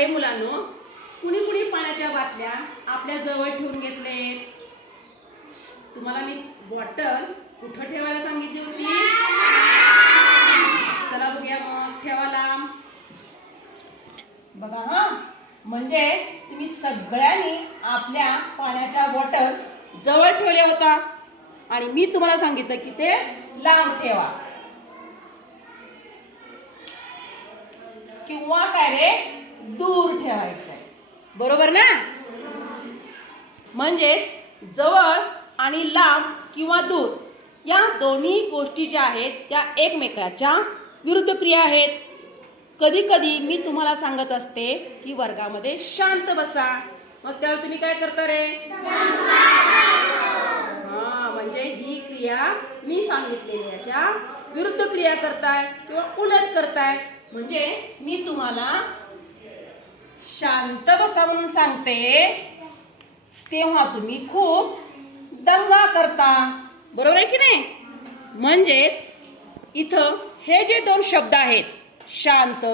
अरे मुलांनो कुणी कुणी पाण्याच्या बाटल्या आपल्या जवळ ठेवून घेतले तुम्हाला मी बॉटल कुठं ठेवायला सांगितली होती? चला बघूया मग ठेवा बघा हा. म्हणजे तुम्ही सगळ्यांनी आपल्या पाण्याच्या बॉटल जवळ ठेवल्या होता. आणि मी तुम्हाला सांगितलं की ते लांब ठेवा. किंवा काय रे? दूर ठेवायचंय. बरोबर ना? म्हणजेच जवळ आणि लांब किंवा दूर या दोन्ही गोष्टी ज्या आहेत त्या एकमेकाच्या विरुद्ध क्रिया आहेत. कधी कधी मी तुम्हाला सांगत असते की वर्गामध्ये शांत बसा. मग त्यावेळी तुम्ही काय करता रे? हा म्हणजे ही क्रिया मी सांगितलेली याच्या विरुद्ध क्रिया करताय किंवा उलट करताय. म्हणजे मी तुम्हाला शांत बसा म्हणून सांगते. तेव्हा तुम्ही खूप दंगा करता. बरोबर आहे की नाही? म्हणजेच इथं हे जे दोन शब्द आहेत शांत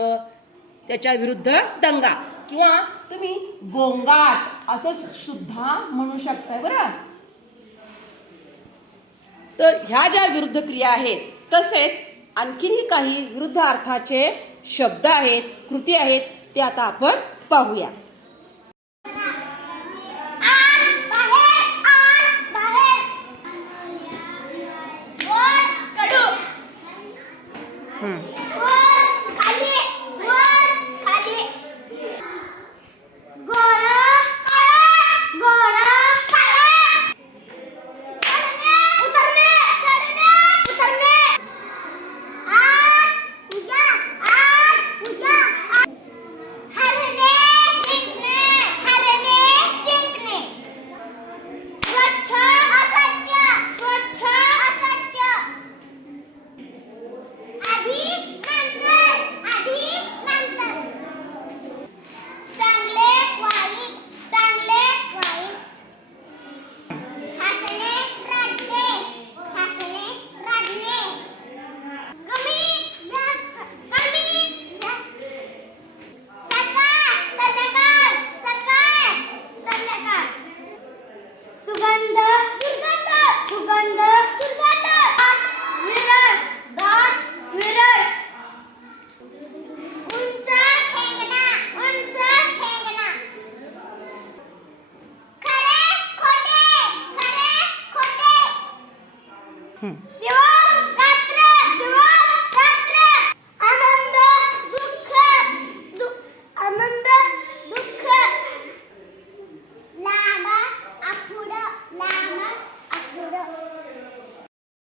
त्याच्या विरुद्ध दंगा किंवा तुम्ही गोंगाट असं सुद्धा म्हणू शकताय बरं. तर ह्या ज्या विरुद्ध क्रिया आहेत तसेच आणखीनही काही विरुद्ध अर्थाचे शब्द आहेत कृती आहेत ते आता आपण पाहूया स्वच्छ 嗯。